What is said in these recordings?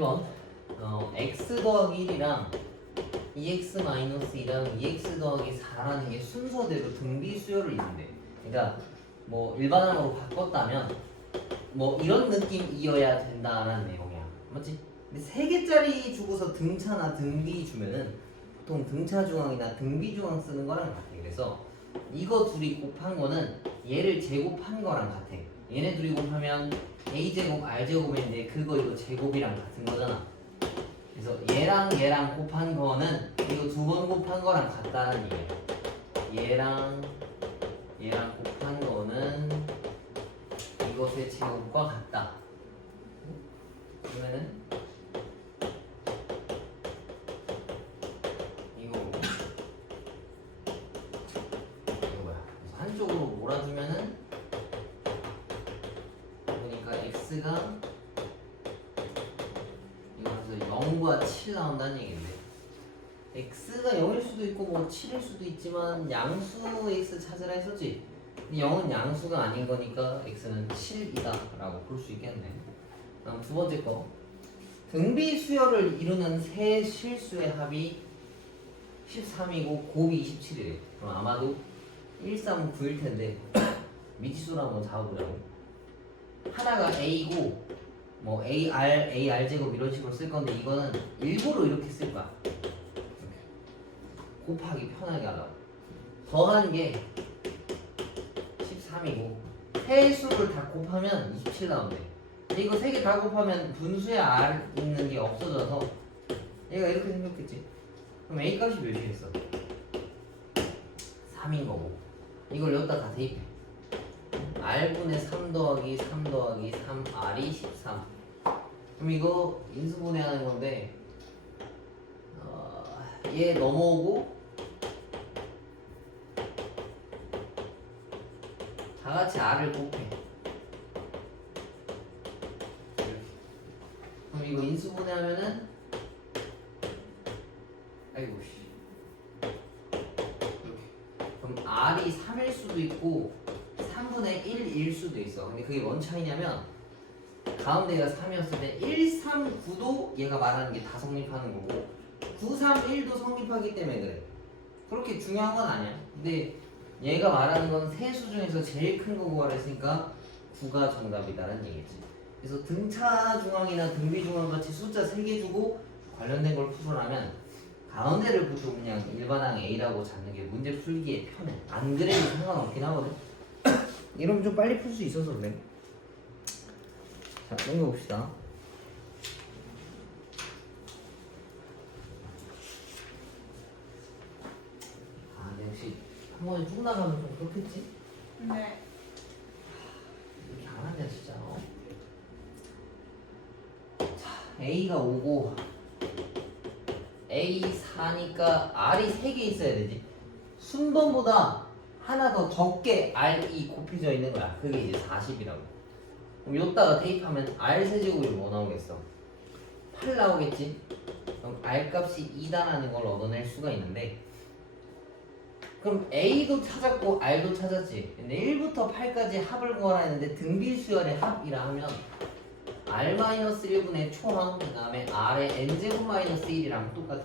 1번 x 더하기 1이랑 2x 마이너스 2랑 2x 더하기 4라는 게 순서대로 등비 수열을 이룬대. 그러니까 뭐 일반항으로 바꿨다면 뭐 이런 느낌이어야 된다라는 내용이야. 맞지? 근데 3개짜리 주고서 등차나 등비 주면은 보통 등차 중앙이나 등비 중앙 쓰는 거랑 같아. 그래서 이거 둘이 곱한 거는 얘를 제곱한 거랑 같아. 얘네 둘이 곱하면 a제곱 r제곱인데 그거 이거 제곱이랑 같은 거잖아. 그래서 얘랑 곱한 거는 이거 2번 곱한 거랑 같다는 얘기야. 얘랑 곱한 거는 이것의 제곱과 같다. 그러면은 이거 뭐야? 그래서 한쪽으로 몰아주면은 그러니까 x가 이거 그래서 0과 7 나온다는 얘기인데 x가 0일 수도 있고 뭐 7일 수도 있지만 양수 x 찾으라 했었지. 0은 양수가 아닌 거니까 x는 7이다 라고 볼 수 있겠네. 다음 두 번째 거, 등비 수열을 이루는 세 실수의 합이 13이고 곱이 27이래. 그럼 아마도 139일 텐데 미지수로 한번 잡아보자고. 하나가 a고 뭐 ar 제곱 이런 식으로 쓸 건데 이거는 일부러 이렇게 쓸 거야. 이렇게. 곱하기 편하게 하라고. 더한 게 13이고 세 수를 다 곱하면 27 나온대. 근데 이거 세 개 다 곱하면 분수에 r 있는 게 없어져서 얘가 이렇게 생겼겠지. 그럼 a 값이 몇이겠어? 3인 거고 이걸 여기다 다 대입해. r분의 3 더하기 3 더하기 3r이 13. 그럼 이거 인수분해하는 건데 얘 넘어오고 다 같이 r을 곱해. 그럼 이거 인수분해하면은 아이고 씨 이렇게. 그럼 r이 3일 수도 있고 3분의 1일 수도 있어. 근데 그게 뭔 차이냐면 가운데가 3이었을 때 1, 3, 9도 얘가 말하는 게 다 성립하는 거고 9, 3, 1도 성립하기 때문에 그래. 그렇게 중요한 건 아니야. 근데 얘가 말하는 건 세 수 중에서 제일 큰 거 구하라 했으니까 9가 정답이다라는 얘기지. 그래서 등차 중앙이나 등비 중앙 같이 숫자 3개 주고 관련된 걸 풀으라면 가운데를 보통 그냥 일반항 A라고 잡는 게 문제 풀기에 편해. 안 그래도 상관없긴 하거든. 이러면 좀 빨리 풀 수 있어서 그래. 자, 넘겨봅시다. 근데 역시 한 번에 쭉 나가면 좀 그렇겠지? 네. 이렇게 안 하냐 진짜. 자, A가 5고 A 4니까 R이 3개 있어야 되지. 순번보다 하나 더 적게 R이 곱해져 있는 거야. 그게 이제 40이라고. 그럼 여기다가 대입하면 R 세제곱이 뭐 나오겠어? 8 나오겠지? 그럼 R 값이 2다라는 걸 얻어낼 수가 있는데 그럼 A도 찾았고 R도 찾았지. 근데 1부터 8까지 합을 구하라 했는데 등비 수열의 합이라 하면 R-1분의 초항 그 다음에 R의 n제곱 마이너스 1이랑 똑같아.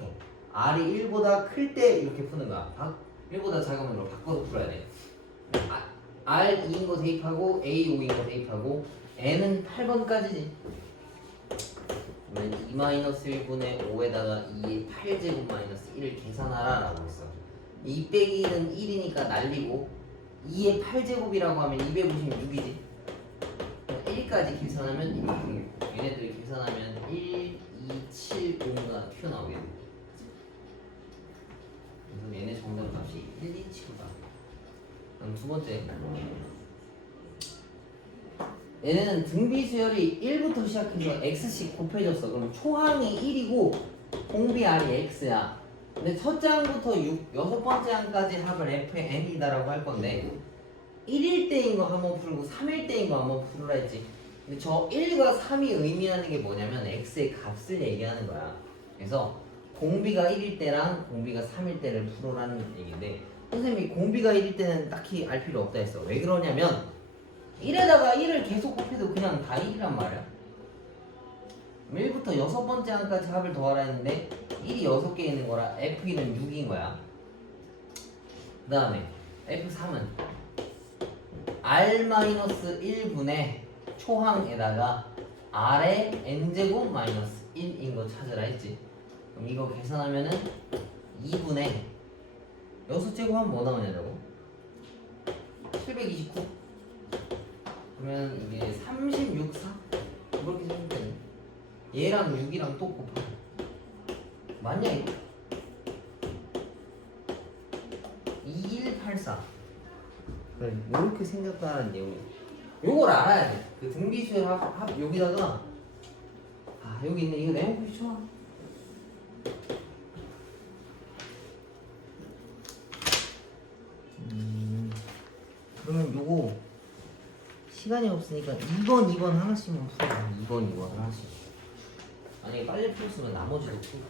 R이 1보다 클 때 이렇게 푸는 거야. 1보다 작으면 로 바꿔서 풀어야 돼. R 2인 거 대입하고 A 5인 거 대입하고 N은 8번까지지. 그러면 2-1분의 5에다가 2의 8제곱 마이너스 1을 계산하라 라고 했어. 2 빼기 1은 1이니까 날리고 2의 8제곱이라고 하면 256이지. 1까지 계산하면 이렇게 얘네들이 계산하면 1, 2, 7, 5가 튀어나오게 돼. 그래서 얘네 정답 값이 1, 2, 7가. 그럼 두 번째 얘네는 등비 수열이 1부터 시작해서 x씩 곱해졌어. 그럼 초항이 1이고 공비 r이 x야. 근데 첫 장부터 6번째 항까지 합을 fn이다라고 할 건데 1일 때인 거 한번 풀고 3일 때인 거 한번 풀으라 했지. 근데 저 1과 3이 의미하는 게 뭐냐면 x의 값을 얘기하는 거야. 그래서 공비가 1일 때랑 공비가 3일 때를 풀으라는 얘기인데 선생님이 공비가 1일 때는 딱히 알 필요 없다 했어. 왜 그러냐면 1에다가 1을 계속 곱해도 그냥 다 1이란 말이야. 1부터 여섯 번째 항까지 합을 더하라 했는데 1이 6개 있는 거라 F1은 6인 거야. 그 다음에 F3은 R-1분의 초항에다가 R의 N제곱 마이너스 1인 거 찾으라 했지. 그럼 이거 계산하면은 2분의 6제곱 하면 뭐 나오냐고? 729. 그러면 이게 36, 4? 그렇게 생기면 되네. 얘랑 6이랑 또 곱하고 맞냐 이거? 2184. 그래 이렇게 생겼다는 내용이. 요걸 알아야 돼. 그 등비수열 합 여기다가 여기 있네. 이거 네모 표시 쳐놔. 그러면 요거 시간이 없으니까 2번 하나씩만 풀어. 2번 하나씩. 만약에 빨리 풀었으면 나머지도 풀어.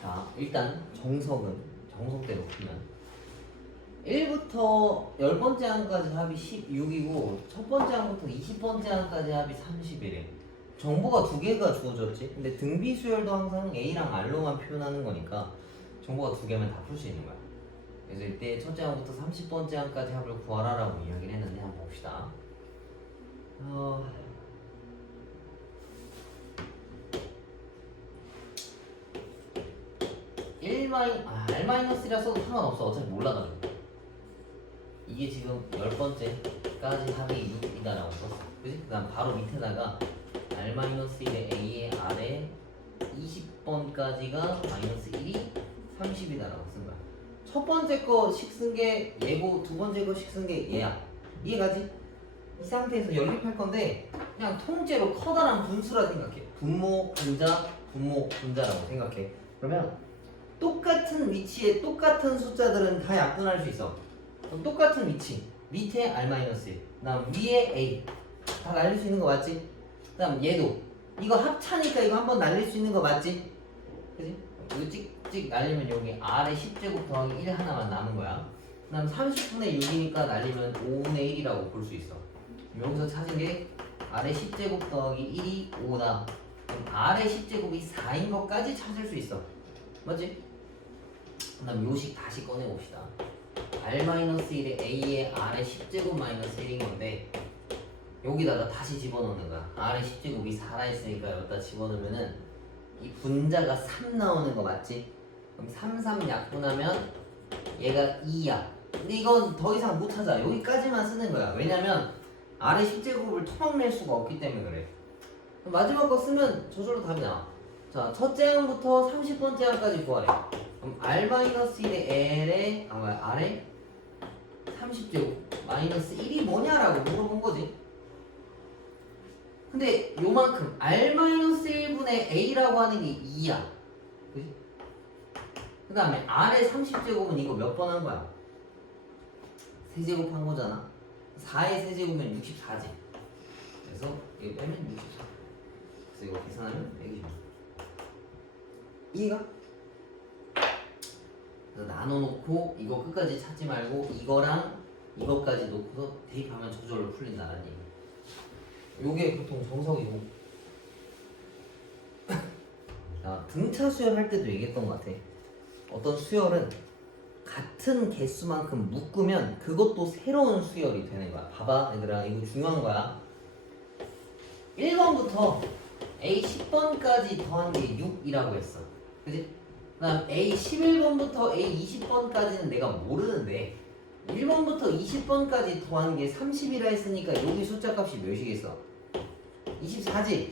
자, 일단 정석대로 풀면 1부터 10번째 항까지 합이 16이고 첫 번째 항부터 20번째 항까지 합이 31이래. 정보가 두 개가 주어졌지. 근데 등비수열도 항상 A랑 R로만 표현하는 거니까 정보가 두 개면 다 풀 수 있는 거야. 그래서 이때 첫째 항부터 30번째 항까지 합을 구하라라고 이야기를 했는데 한번 봅시다. R-1이라서도 상관없어. 어차피 몰라가지고. 이게 지금 10번째까지 합이 6이다라고 썼어. 그치? 그 다음 바로 밑에다가 R-1의 A의 R에 20번까지가 마이너스 1이 30이다라고 쓴 거야. 첫 번째 거씩 쓴 게 얘고 두 번째 거씩 쓴 게 얘야. 이해가지? 이 상태에서 연립할 건데 그냥 통째로 커다란 분수라 생각해. 분모, 분자라고 생각해. 그러면 똑같은 위치에 똑같은 숫자들은 다 약분할 수 있어. 똑같은 위치 밑에 R-1 그다음 위에 A 다 날릴 수 있는 거 맞지? 그다음 얘도 이거 합차니까 이거 한번 날릴 수 있는 거 맞지? 그지? 이거 찍찍 날리면 여기 R의 10제곱 더하기 1 하나만 남은 거야. 그다음 30분의 6이니까 날리면 5분의 1이라고 볼 수 있어. 여기서 찾은 게 R의 10제곱 더하기 1이 5다. 그럼 R의 10제곱이 4인 것까지 찾을 수 있어. 맞지? 그다음 요식 다시 꺼내봅시다. R-1의 A의 R의 10제곱 마이너스 1인 건데 여기다가 다시 집어넣는 거야. R의 10제곱이 4라 했으니까 여기다 집어넣으면은 이 분자가 3 나오는 거 맞지? 그럼 3 약분하면 얘가 2야. 근데 이건 더 이상 못 찾아. 여기까지만 쓰는 거야. 왜냐면 R의 10제곱을 토막낼 수가 없기 때문에 그래. 마지막 거 쓰면 저절로 답이 나와. 자, 첫째 항부터 30번째 항까지 구하래. 그럼 R-1의 L의 R의 30제곱 마이너스 1이 뭐냐라고 물어본 거지. 근데 요만큼 R-1분의 A라고 하는 게 2야. 그치? 그 다음에 R의 30제곱은 이거 몇 번 한 거야? 세제곱 한 거잖아. 4의 세제곱이면 64지. 그래서 이거 빼면 64. 그래서 이거 계산하면 120. 이해가? 그래서 나눠놓고 이거 끝까지 찾지 말고 이거랑 이것까지 놓고서 대입하면 저절로 풀린다는 얘기. 요게 보통 정석이고 등차 수열할 때도 얘기했던 것 같아. 어떤 수열은 같은 개수만큼 묶으면 그것도 새로운 수열이 되는 거야. 봐봐 얘들아, 이거 중요한 거야. 1번부터 A 10번까지 더한 게 6이라고 했어. 그치? 그 다음 A 11번부터 A 20번까지는 내가 모르는데 1번부터 20번까지 더한 게 30이라 했으니까 여기 숫자 값이 몇이겠어? 24지?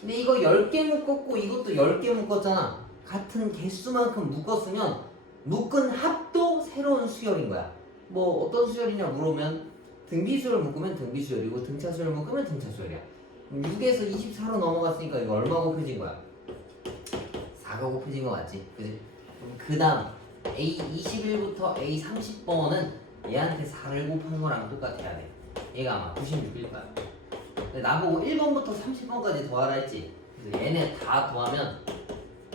근데 이거 10개 묶었고 이것도 10개 묶었잖아. 같은 개수만큼 묶었으면 묶은 합도 새로운 수열인 거야. 뭐 어떤 수열이냐 물으면 등비수열 묶으면 등비수열이고 등차수열 묶으면 등차수열이야. 6에서 24로 넘어갔으니까 이거 얼마 곱해진 거야? 4가 곱해진 거 맞지? 그지? 그 다음 A21부터 A30번은 얘한테 4를 곱한 거랑 똑같아야 돼. 얘가 아마 96일 거야. 근데 나보고 1번부터 30번까지 더하라 했지. 그래서 얘네 다 더하면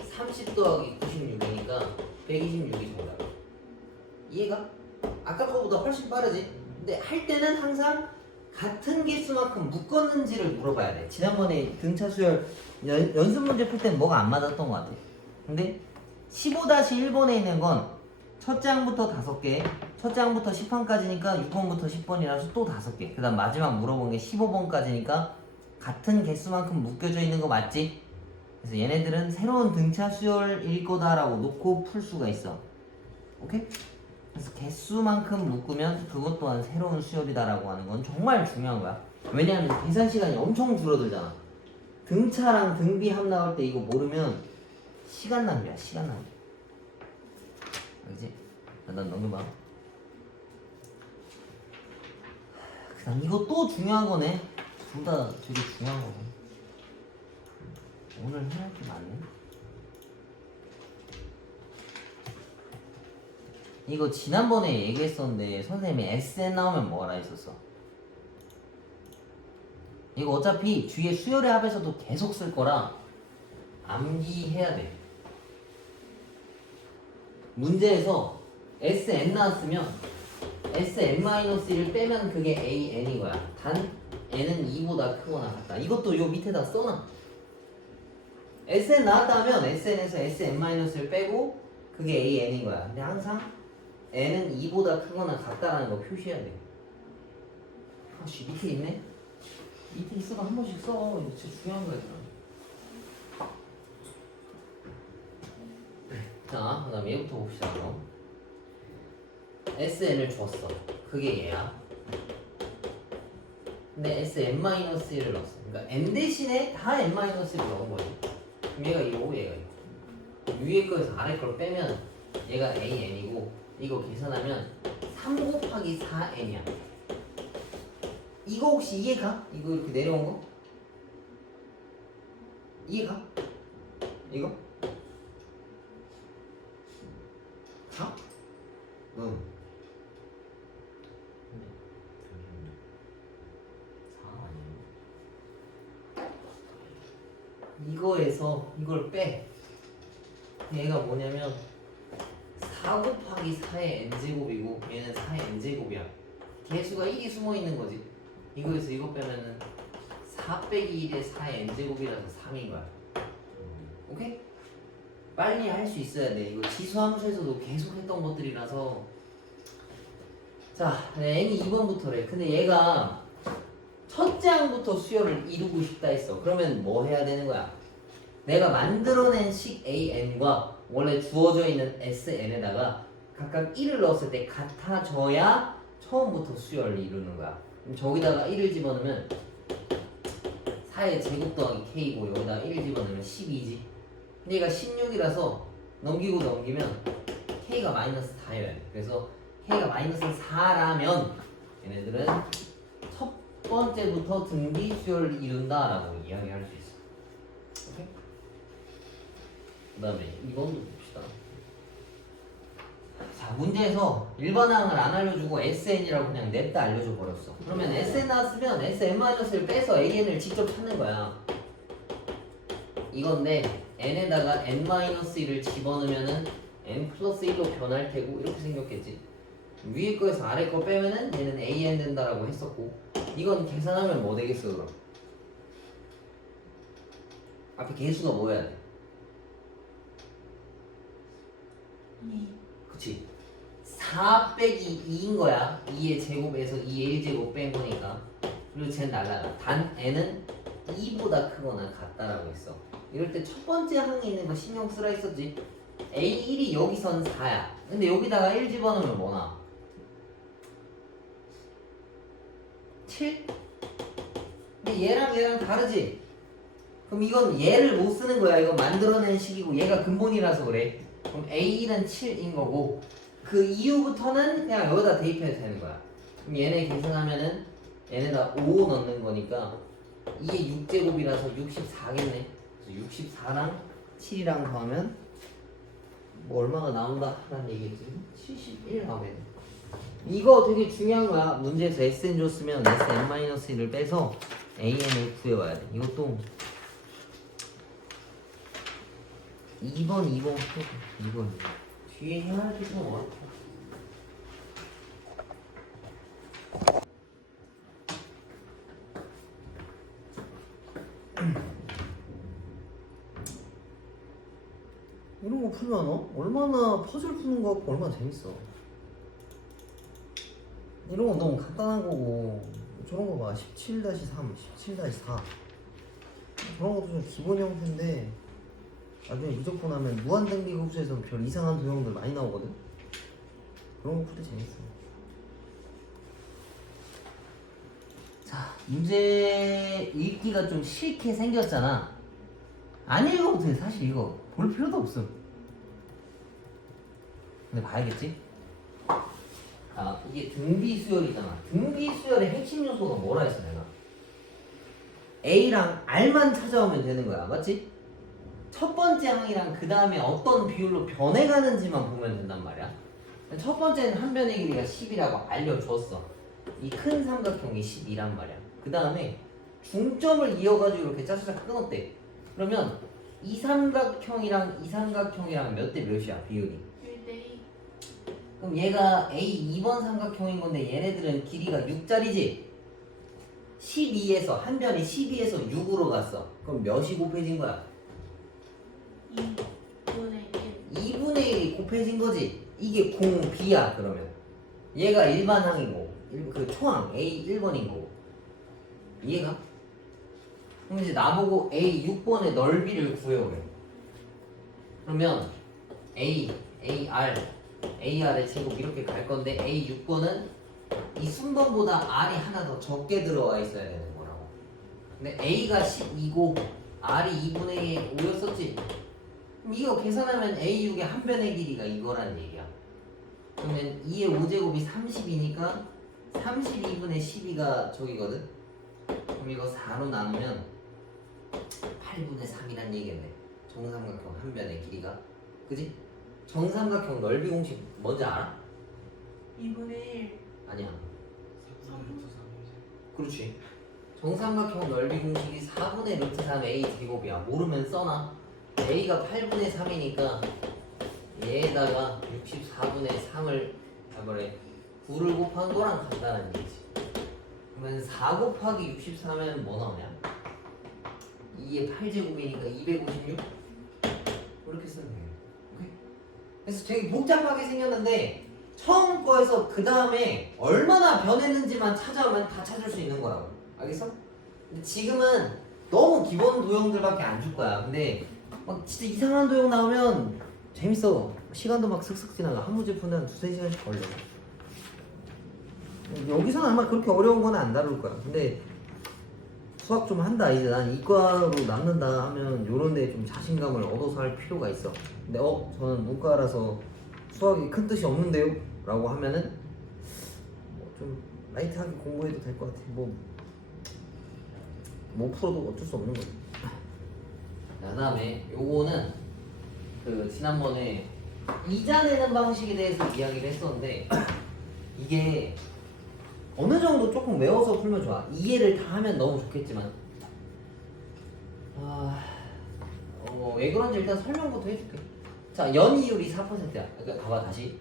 30 더하기 96이니까 126이 정답. 이해가? 아까 거보다 훨씬 빠르지? 근데 할 때는 항상 같은 개수만큼 묶었는지를 물어봐야 돼. 지난번에 등차 수열 연습 문제 풀 때는 뭐가 안 맞았던 것 같아. 근데 15-1번에 있는 건 첫 장부터 5개, 첫 장부터 10판까지니까 6번부터 10번이라서 또 5개. 그 다음 마지막 물어본 게 15번까지니까 같은 개수만큼 묶여져 있는 거 맞지? 그래서 얘네들은 새로운 등차 수열일 거다라고 놓고 풀 수가 있어. 오케이? 그래서 개수만큼 묶으면 그것 또한 새로운 수열이다라고 하는 건 정말 중요한 거야. 왜냐하면 계산 시간이 엄청 줄어들잖아. 등차랑 등비 합 나올 때 이거 모르면 시간 낭비야, 시간 낭비. 알지? 난 넘겨봐. 그 다음 이거 또 중요한 거네. 둘 다 되게 중요한 거네. 오늘 해야 할 게 많네. 이거 지난번에 얘기했었는데 선생님이 SN 나오면 뭐라 했었어? 이거 어차피 뒤에 수열의 합에서도 계속 쓸 거라 암기해야 돼. 문제에서 SN 나왔으면 SN-1을 빼면 그게 AN인 거야. 단 N은 2보다 크거나 같다. 이것도 요 밑에다 써놔. SN 나왔다면 SN에서 SN-을 빼고 그게 AN인 거야. 근데 항상 N은 2보다 크거나 같다라는 거 표시해야 돼. 아씨 밑에 있네? 밑에 있어도 한 번씩 써. 이거 진짜 중요한 거야. 자, 그 다음 얘부터 봅시다. 그럼. SN을 줬어. 그게 얘야. 근데 SN-1을 넣었어. 그러니까 N 대신에 다 N-을 넣은 거지. 그럼 얘가 이거고 얘가 이거. 위에 거에서 아래 걸 빼면 얘가 AN이고 이거 계산하면 3 곱하기 4N이야. 이거 혹시 이해가? 이거 이렇게 내려온 거? 이해가? 이거? 가? 응. 이거에서 이걸 빼. 얘가 뭐냐면 4 곱하기 4의 n제곱이고 얘는 4의 n제곱이야. 개수가 1이 숨어있는 거지. 이거에서 이거 빼면은 4 빼기 1의 4의 n제곱이라서 3인 거야. 오케이? 빨리 할 수 있어야 돼. 이거 지수함수에서도 계속 했던 것들이라서. 자, n이 2번부터래. 근데 얘가 첫 장부터 수열을 이루고 싶다 했어. 그러면 뭐 해야 되는 거야? 내가 만들어낸 식 AN과 원래 주어져 있는 SN에다가 각각 1을 넣었을 때 같아져야 처음부터 수열을 이루는 거야. 그럼 저기다가 1을 집어넣으면 4의 제곱 더하기 K고 여기다가 1을 집어넣으면 12지. 근데 얘가 16이라서 넘기고 넘기면 K가 마이너스 4여야 돼. 그래서 K가 마이너스 4라면 얘네들은 첫 번째부터 등비 수열을 이룬다라고 이야기할 수 있어. 오케이? 그 다음에 2번도 봅시다. 자, 문제에서 일반항을 안 알려주고 SN이라고 그냥 냅다 알려줘 버렸어. 그러면 SN 나왔으면 SN-을 빼서 AN을 직접 찾는 거야. 이건데 N에다가 N-1을 집어넣으면은 N 플러스 1로 변할 테고 이렇게 생겼겠지. 위에 거에서 아래 거 빼면은 얘는 AN 된다라고 했었고 이건 계산하면 뭐 되겠어 그럼? 앞에 개수가 뭐여야 돼? 그치? 4 빼기 2인 거야. 2의 제곱에서 2의 1제곱 뺀 거니까. 그리고 쟤는 날라가. 단 N은 2보다 크거나 같다라고 했어. 이럴 때 첫 번째 항에 있는 거 신경 쓰라 했었지. A1이 여기선 4야. 근데 여기다가 1 집어넣으면 뭐 나와? 7? 근데 얘랑 다르지? 그럼 이건 얘를 못 쓰는 거야. 이건 만들어낸 식이고 얘가 근본이라서 그래. 그럼 A1은 7인 거고 그 이후부터는 그냥 여기다 대입해도 되는 거야. 그럼 얘네 계산하면은 얘네다 5 넣는 거니까 이게 6제곱이라서 64겠네. 그래서 64랑 7이랑 더하면 뭐 얼마가 나온다 라는 얘기겠지. 71 나오네. 이거 되게 중요한 거야. 문제에서 SN 줬으면 SN-1을 빼서 AN을 구해와야 돼. 이것도 2번 푸 2번 뒤에 해야 할 게 좀 어렵다. 이런 거 풀면 얼마나 퍼즐 푸는 거 같고 얼마나 재밌어. 이런 건 너무 간단한 거고 저런 거 봐. 17-3, 17-4 저런 것도 좀 기본 형태인데 나중에 무조건 하면 무한등비급수에서 별 이상한 도형들 많이 나오거든. 그런 거 풀 때 재밌어. 자, 문제 읽기가 좀 싫게 생겼잖아. 안 읽어도 돼. 사실 이거 볼 필요도 없음. 근데 봐야겠지? 아, 이게 등비수열이잖아. 등비수열의 핵심 요소가 뭐라 했어 내가? A랑 R만 찾아오면 되는 거야. 맞지? 첫 번째 항이랑 그 다음에 어떤 비율로 변해가는지만 보면 된단 말이야. 첫 번째는 한 변의 길이가 10이라고 알려줬어. 이 큰 삼각형이 10이란 말이야. 그 다음에 중점을 이어가지고 이렇게 짜자작 끊었대. 그러면 이 삼각형이랑 이 삼각형이랑 몇 대 몇이야 비율이? 1대2. 그럼 얘가 A 2번 삼각형인 건데 얘네들은 길이가 6짜리지? 12에서 한 변이 12에서 6으로 갔어. 그럼 몇이 곱해진 거야? 2분의 1. 2분의 1이 곱해진 거지. 이게 공 B야 그러면. 얘가 일반항이고 그 초항 A 1번인 거고. 이해가? 그럼 이제 나보고 A 6번의 넓이를 구해오래. 그러면 AR의 제곱 이렇게 갈 건데 A 6번은 이 순번보다 R이 하나 더 적게 들어와 있어야 되는 거라고. 근데 A가 12고 R이 2분의 5였었지. 그럼 이거 계산하면 A6의 한 변의 길이가 이거란 얘기야. 그러면 2의 5제곱이 30이니까 32분의 12가 저기거든. 그럼 이거 4로 나누면 8분의 3이란 얘기겠네. 정삼각형 한 변의 길이가. 그지? 정삼각형 넓이 공식 뭔지 알아? 2분의 1. 아니야. 그렇지. 정삼각형 넓이 공식이 4분의 루트 3 A 제곱이야. 모르면 써놔. A가 8분의 3이니까 얘에다가 64분의 3을 해버려. 9를 곱한 거랑 같다는 얘기지. 그러면 4 곱하기 64면 뭐 나오냐? 2의 8제곱이니까 256? 그렇게 쓰면 돼요. 오케이? 그래서 되게 복잡하게 생겼는데 처음 거에서 그 다음에 얼마나 변했는지만 찾아오면 다 찾을 수 있는 거라고. 알겠어? 근데 지금은 너무 기본 도형들밖에 안 줄 거야. 근데 막 진짜 이상한 도형 나오면 재밌어. 시간도 막 슥슥 지나가. 한 문제 푸는 한 2-3시간씩 걸려. 여기서는 아마 그렇게 어려운 건 안 다룰 거야. 근데 수학 좀 한다 이제 난 이과로 남는다 하면 요런 데 좀 자신감을 얻어서 할 필요가 있어. 근데 저는 문과라서 수학이 큰 뜻이 없는데요? 라고 하면은 좀 라이트하게 공부해도 될 것 같아. 못 풀어도 어쩔 수 없는 거지. 그 다음에 요거는 그 지난번에 이자 내는 방식에 대해서 이야기를 했었는데 이게 어느 정도 조금 외워서 풀면 좋아. 이해를 다 하면 너무 좋겠지만 왜 그런지 일단 설명부터 해줄게. 자, 연이율이 4%야. 그러니까 봐봐 다시.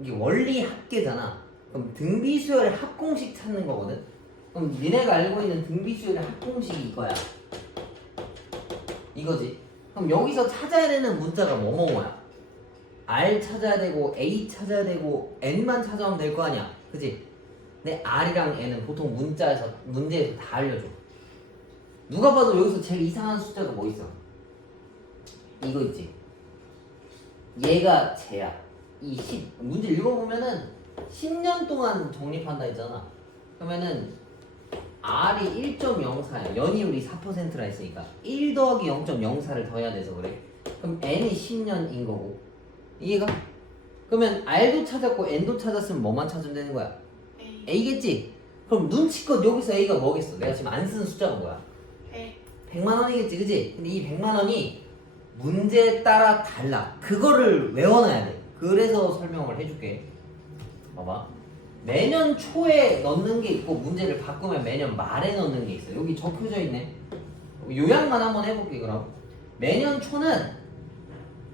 이게 원리 합계잖아. 그럼 등비수열의 합공식 찾는 거거든. 그럼 니네가 알고 있는 등비수열의 합공식이 이거야. 이거지. 그럼 여기서 찾아야 되는 문자가 뭐뭐뭐야. R 찾아야 되고 A 찾아야 되고 N만 찾아오면 될 거 아니야. 그지? 근데 R이랑 N은 보통 문제에서 다 알려줘. 누가 봐도 여기서 제일 이상한 숫자가 뭐 있어? 이거 있지? 얘가 쟤야. 이 10. 문제 읽어보면은 10년 동안 적립한다 했잖아. 그러면은 R이 1.04야. 연이율이 4%라 했으니까 1 더하기 0.04를 더해야 돼서 그래. 그럼 N이 10년인 거고. 이해가? 그러면 R도 찾았고 N도 찾았으면 뭐만 찾으면 되는 거야? A. A겠지? 그럼 눈치껏 여기서 A가 뭐겠어? 내가 지금 안 쓰는 숫자가 뭐야? 100만 원이겠지, 그지? 근데 이 100만 원이 문제에 따라 달라. 그거를 외워놔야 돼. 그래서 설명을 해줄게. 봐봐. 매년 초에 넣는 게 있고 문제를 바꾸면 매년 말에 넣는 게 있어. 여기 적혀져 있네. 요약만 한번 해볼게 그럼. 매년 초는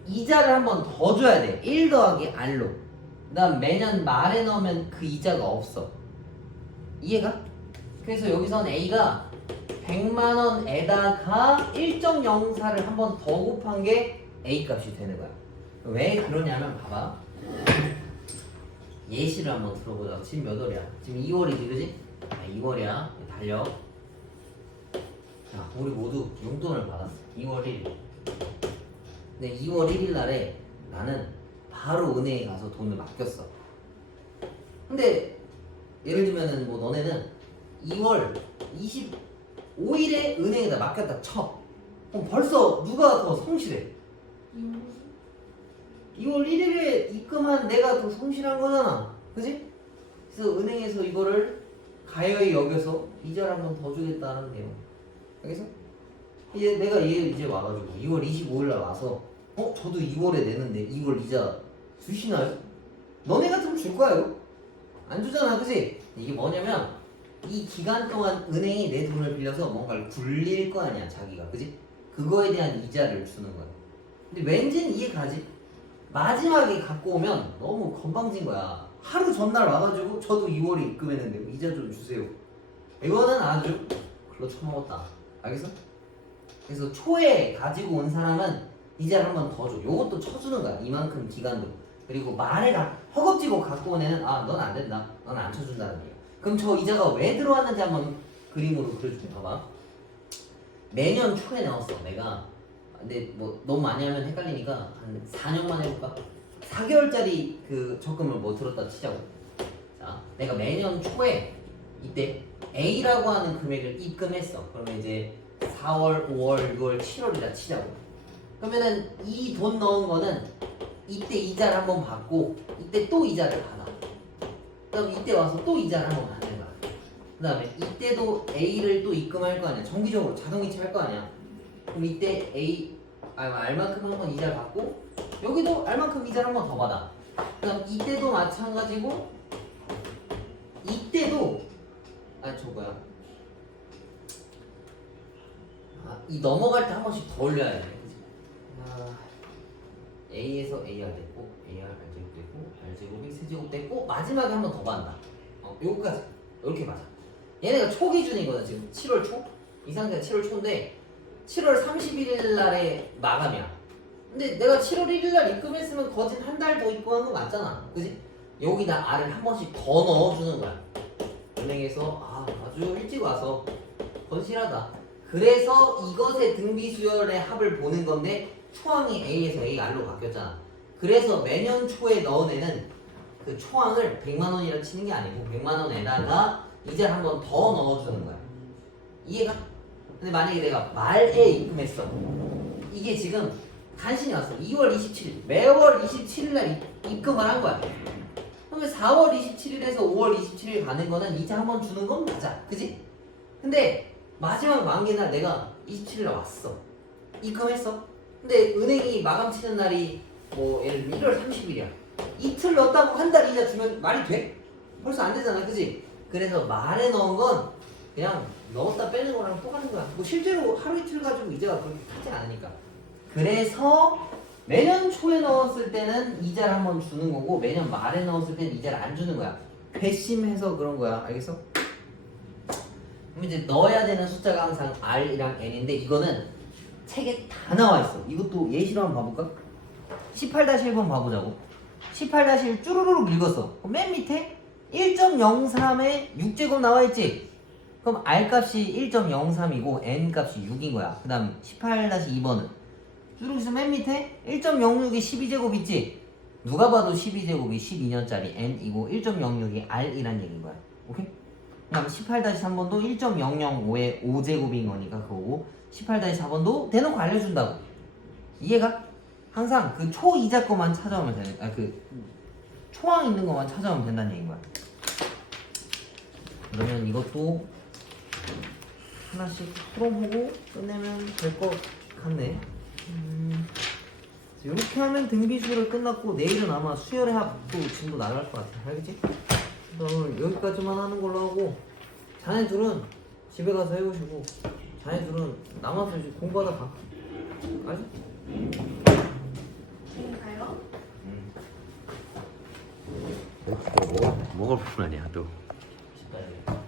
이자를 한번 더 줘야 돼. 1 더하기 R로. 그 다음 매년 말에 넣으면 그 이자가 없어. 이해가? 그래서 여기선 A가 100만 원에다가 1.04를 한번 더 곱한 게 A 값이 되는 거야. 왜 그러냐면 봐봐. 예시를 한번 들어보자. 지금 몇 월이야? 지금 2월이지, 그지? 2월이야. 달려. 자, 우리 모두 용돈을 받았어. 2월 1일. 근데 2월 1일 날에 나는 바로 은행에 가서 돈을 맡겼어. 근데 예를 들면은 뭐 너네는 2월 25일에 은행에다 맡겼다 쳐. 그럼 벌써 누가 더 성실해? 2월 1일에 입금한 내가 더 성실한 거잖아. 그지? 그래서 은행에서 이거를 가여이 여겨서 이자를 한 번 더 주겠다는 내용. 알겠어? 이제 내가 이제 와가지고 2월 25일 날 와서 저도 2월에 내는데 2월 이자 주시나요? 너네 같으면 줄 거예요. 안 주잖아, 그지? 이게 뭐냐면 이 기간 동안 은행이 내 돈을 빌려서 뭔가를 굴릴 거 아니야, 자기가, 그지? 그거에 대한 이자를 주는 거야. 근데 왠지는 이해 가지? 마지막에 갖고 오면 너무 건방진 거야. 하루 전날 와가지고 저도 2월에 입금했는데 이자 좀 주세요. 이거는 아주 글로 처먹었다. 알겠어? 그래서 초에 가지고 온 사람은 이자를 한 번 더 줘. 요것도 쳐주는 거야. 이만큼 기간도. 그리고 말에 허겁지겁 갖고 온 애는 넌 안 된다. 넌 안 쳐준다는 얘기야. 그럼 저 이자가 왜 들어왔는지 한번 그림으로 그려줄게. 봐봐. 매년 초에 넣었어 내가. 근데 뭐 너무 많이 하면 헷갈리니까 한 4년만 해볼까? 4개월짜리 그 적금을 뭐 들었다 치자고. 자, 내가 매년 초에 이때 A라고 하는 금액을 입금했어. 그러면 이제 4월, 5월, 6월, 7월이라 치자고. 그러면은 이 돈 넣은 거는 이때 이자를 한번 받고 이때 또 이자를 받아. 그다음 이때 와서 또 이자를 한번 받는 거야. 그다음에 이때도 A를 또 입금할 거 아니야. 정기적으로 자동이체 할 거 아니야. 그럼 이때 R만큼 한 번 이자를 받고 여기도 R만큼 이자를 한 번 더 받아. 그다음 이때도 마찬가지고 이때도 이 넘어갈 때 한 번씩 더 올려야 돼. A에서 AR 됐고 AR R제곱 됐고 R제곱이 세제곱 됐고 마지막에 한 번 더 받는다. 요거까지 이렇게 맞아. 얘네가 초 기준이거든. 지금 7월 초? 이 상태가 7월 초인데 7월 31일 날에 마감이야. 근데 내가 7월 1일 날 입금했으면 거진 한 달 더 입금한 거 맞잖아. 그지? 여기다 R을 한 번씩 더 넣어주는 거야. 은행에서 아주 일찍 와서 건실하다. 그래서 이것의 등비 수열의 합을 보는 건데 초항이 A에서 AR로 바뀌었잖아. 그래서 매년 초에 넣은 애는 그 초항을 100만 원이라 치는 게 아니고 100만 원에다가 이자를 한 번 더 넣어주는 거야. 이해가? 근데 만약에 내가 말에 입금했어. 이게 지금 간신히 왔어. 2월 27일. 매월 27일 날 입금을 한 거야. 그러면 4월 27일에서 5월 27일 가는 거는 이자 한 번 주는 건 맞아. 그지? 근데 마지막 만기 날 내가 27일 날 왔어. 입금했어. 근데 은행이 마감 치는 날이 뭐 예를 들면 1월 30일이야. 이틀 넣었다고 한 달 이자 주면 말이 돼? 벌써 안 되잖아. 그지? 그래서 말에 넣은 건 그냥 넣었다 빼는 거랑 똑같은 거야. 뭐 실제로 하루 이틀 가지고 이자가 그렇게 크지 않으니까. 그래서 매년 초에 넣었을 때는 이자를 한번 주는 거고 매년 말에 넣었을 때는 이자를 안 주는 거야. 괘씸해서 그런 거야. 알겠어? 그럼 이제 넣어야 되는 숫자가 항상 R이랑 N인데 이거는 책에 다 나와 있어. 이것도 예시로 한번 봐볼까? 18-1번 봐보자고. 18-1 쭈루루룩 읽었어. 그럼 맨 밑에 1.03에 6제곱 나와 있지? 그럼 R 값이 1.03이고 N 값이 6인 거야. 그 다음 18-2번은 쭈루룩에서 맨 밑에 1.06이 12제곱 있지? 누가 봐도 12제곱이 12년짜리 N이고 1.06이 R이란 얘기인 거야. 오케이? 그 다음 18-3번도 1.005에 5제곱인 거니까 그거고 18-4번도 대놓고 알려준다고. 이해가? 항상 그 초이자 거만 찾아오면 되는 그 초항 있는 거만 찾아오면 된다는 얘기인 거야. 그러면 이것도 하나씩 풀어보고 끝내면 될 것 같네. 이렇게 하면 등비수를 끝났고 내일은 아마 수열의 합도 진도 나갈 것 같아. 알겠지? 나 오늘 여기까지만 하는 걸로 하고 자네 둘은 집에 가서 해보시고 자네 둘은 남아서 이제 공부하다 가. 알지? 지금 가요? 뭐가 불만이야 또?